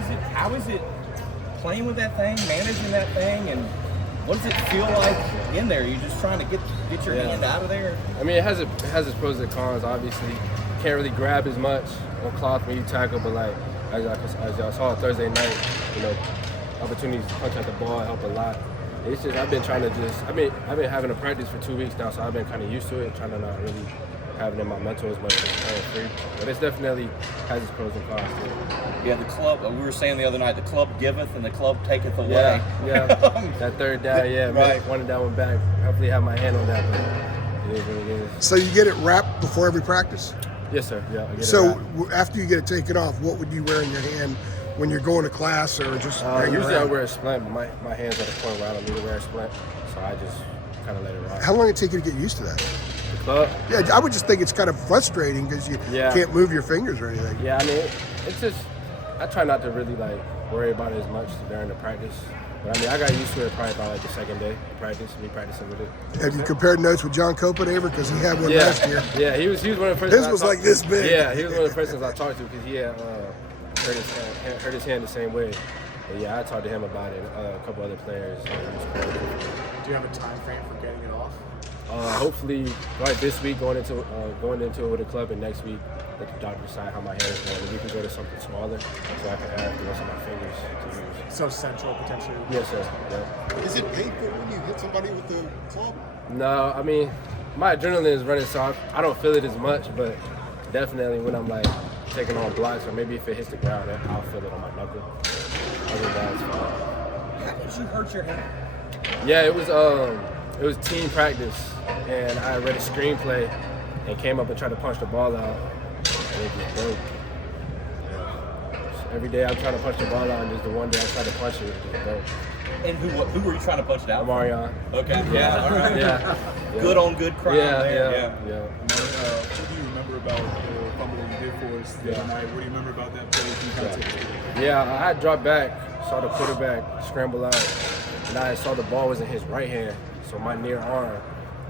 How is it playing with that thing, managing that thing, and what does it feel like in there? You're just trying to get your hand out of there? I mean, it has its pros and cons, obviously. Can't really grab as much on cloth when you tackle, but like as y'all saw Thursday night, opportunities to punch at the ball help a lot. It's just I've been having a practice for 2 weeks now, so I've been kind of used to it, trying to not really have it in my mental as much as playing free. But it's definitely has its pros and cons to it. Yeah, the club, we were saying the other night, the club giveth and the club taketh away. Yeah. That third down, right. One down, one back. Hopefully have my hand on that, but it is what it is. So you get it wrapped before every practice? Yes, sir. Yeah, I get so it wrapped. After you get it taken off, what would you wear in your hand when you're going to class or just usually I wear a splint, but my hand's at a point where I don't need to wear a splint, so I just kind of let it rock. How long did it take you to get used to that? The club? Yeah, I would just think it's kind of frustrating because you can't move your fingers or anything. Yeah, I mean, it's just, I try not to really worry about it as much during the practice. But I mean, I got used to it probably by the second day of practice, me practicing with it. Have you compared notes with John Copenhaver? Because he had one last year. Yeah, he was one of the first. His was like this big. Yeah, he was one of the first I talked to because he had hurt his hand the same way. But yeah, I talked to him about it. A couple other players. Do you have a time frame for getting it off? Hopefully, this week going into it with the club, and next week let the doctor decide how my hand is going. And we can go to something smaller, so I can have the rest of my fingers to use. So central potentially. Yes, sir. Yeah. Is it painful when you hit somebody with the club? No, I mean, my adrenaline is running, so I don't feel it as much, but definitely when I'm taking on blocks, or maybe if it hits the ground, I'll feel it on my knuckle. Other than that, it's fine. How did you hurt your hand? Yeah, it was team practice, and I read a screenplay and came up and tried to punch the ball out, and it just broke. Every day I'm trying to punch the ball out, and just the one day I tried to punch it, it just broke. And who were you trying to punch it out? Amare. Okay. Yeah. All right. Yeah. Good on good crime there. Yeah. What do you remember about the fumble that you did for us the other night? What do you remember about that play? Can you kind of take us through? Yeah, I had dropped back, saw the quarterback scramble out, and I saw the ball was in his right hand, so my near arm.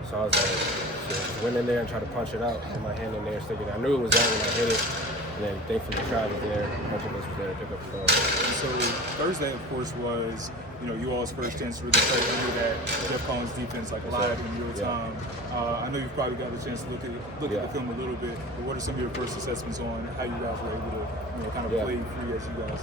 So I was like, went in there and tried to punch it out, with my hand in there sticking. I knew it was that when I hit it, and then thankfully the crowd was there, a bunch of us was there to pick up the ball. So Thursday, of course, was you all's first chance to really play under that Jeff Collins defense live in real time. I know you've probably got the chance to look at the film a little bit, but what are some of your first assessments on how you guys were able to kind of play free as you guys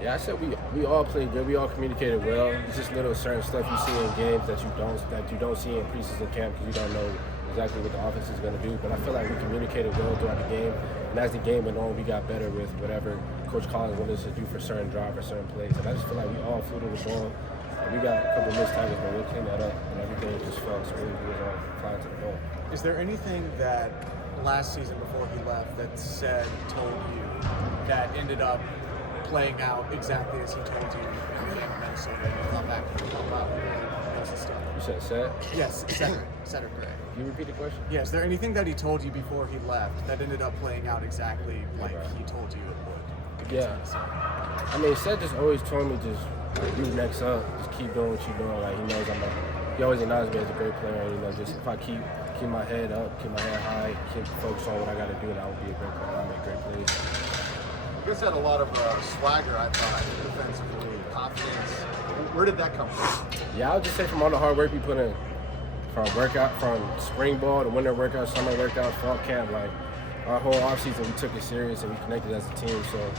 Yeah, I said we all played good. We all communicated well. It's just little certain stuff you see in games that you don't see in preseason camp because you don't know exactly what the offense is going to do. But I feel like we communicated well throughout the game, and as the game went on, we got better with whatever Coach Collins wanted us to do for certain drives or certain plays. And I just feel like we all flew to the ball. And we got a couple missed tackles, but we'll clean that up, and everything just felt smooth. We was all flying to the ball. Is there anything that last season before he left that told you that ended up playing out exactly as he told you in Minnesota? You thought back and thought, wow, that's the stuff. You said Seth? Yes, Cedric Gray. Can you repeat the question? Yeah, is there anything that he told you before he left that ended up playing out exactly like he told you it would? Yeah. I mean, Seth just always told me just do next up, just keep doing what you're doing. Like he knows he always acknowledges me as a great player. Just if I keep my head up, keep my head high, keep focused on what I got to do, and I will be a great player. I'll make great plays. You guys had a lot of swagger, I thought, defensively, confidence. Where did that come from? Yeah, I would just say from all the hard work we put in, from spring ball to winter workout, summer workout, fall camp. Our whole offseason, we took it serious and we connected as a team. So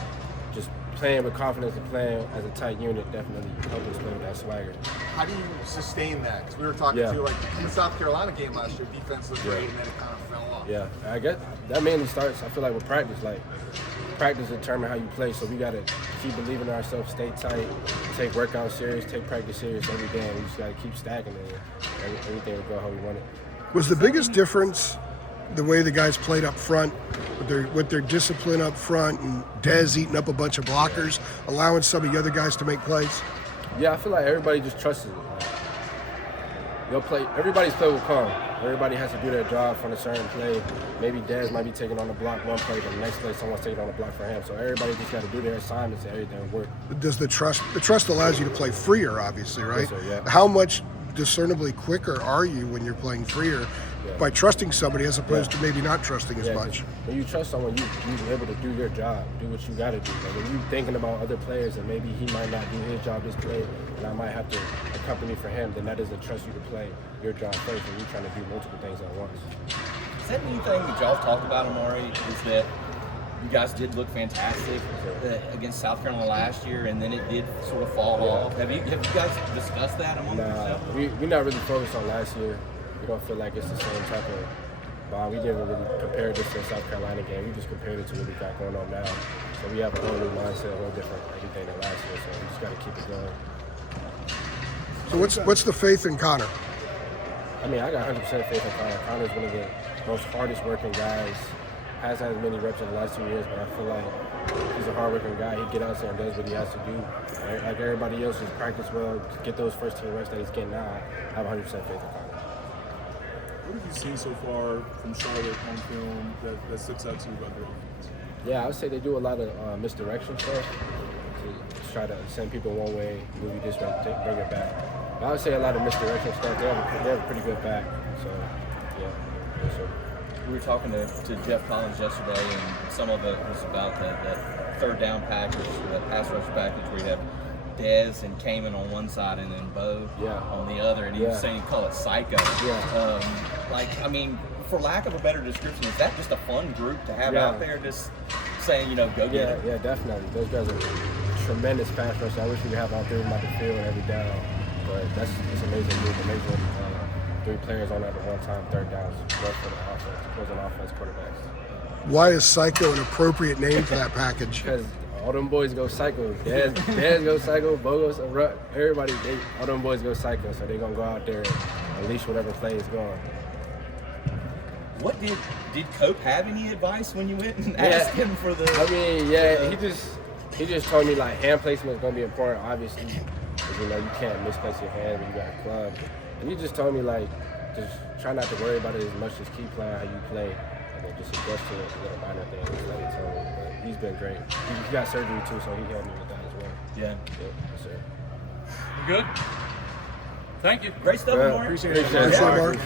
just playing with confidence and playing as a tight unit definitely helped us play with that swagger. How do you sustain that? Because we were talking to you in the South Carolina game last year, defense was great and then it kind of fell off. Yeah, I guess that mainly starts, I feel like, with practice. Practice determine how you play, so we got to keep believing in ourselves, stay tight, take workout serious, take practice serious every day, and we just got to keep stacking it, and everything will go how we want it. Was the biggest difference the way the guys played up front, with their discipline up front, and Dez eating up a bunch of blockers, allowing some of the other guys to make plays? Yeah, I feel like everybody just trusts it. Everybody's play will come. Everybody has to do their job from a certain play. Maybe Dez might be taking on the block one play, but the next play someone's taking on the block for him. So everybody just got to do their assignments and everything will work. Does the trust allows you to play freer, obviously, right? Yes, sir, yeah. How much discernibly quicker are you when you're playing freer by trusting somebody as opposed to maybe not trusting as Yeah, much. when you trust someone, you're able to do your job, do what you got to do. Like when you're thinking about other players and maybe he might not do his job this play, and I might have to accompany for him, then that doesn't trust you to play your job first, and you're trying to do multiple things at once. Is that anything that y'all talked about, Amare? Is that you guys did look fantastic against South Carolina last year, and then it did sort of fall off. Have you guys discussed that among yourselves? We're not really focused on last year. We don't feel like it's the same type of bond. We didn't really compare this to the South Carolina game. We just compared it to what we got going on now. So we have a whole new mindset, a whole different everything than last year. So we just got to keep it going. So what's the faith in Connor? I mean, I got 100% faith in Connor. Connor's one of the most hardest working guys. Has had as many reps in the last 2 years, but I feel like he's a hard-working guy. He get out there and does what he has to do. Right? Like everybody else, just practice well, get those first team reps that he's getting now. I have 100% faith in Connor. What have you seen so far from Charlotte on film that sticks out to you about their offense? Yeah, I would say they do a lot of misdirection stuff to try to send people one way, move you this way, bring it back. But I would say a lot of misdirection stuff. They have a pretty good back. So, yeah. Yes, sir. We were talking to Jeff Collins yesterday, and some of it was about that third down package, that pass rush package where you have Dez and Kamen on one side and then Bo on the other, and he was saying you call it psycho. I mean, for lack of a better description, is that just a fun group to have out there just saying, go get it? Yeah, definitely. Those guys are tremendous pass rush. I wish we could have all three of them out the field every down, but it's amazing move, amazing. 3 players on at one time, third downs, work for the offense, opposing offense, quarterbacks. Why is psycho an appropriate name for that package? Because all them boys go psycho. Dad go psycho, Bo goes everybody, all them boys go psycho, so they're going to go out there and unleash whatever play is going. What did Cope have any advice when you went and asked him for the? I mean, he just told me like hand placement is going to be important, obviously, because you can't misplace your hand when you got a club. And he just told me like, just try not to worry about it as much, just keep playing how you play, and then just adjust to the minor things. That's what he told me. But he's been great. He got surgery too, so he helped me with that as well. Yeah. Yes, sir. Good. Thank you. Great stuff, Amare. Appreciate it. Appreciate it, Mark.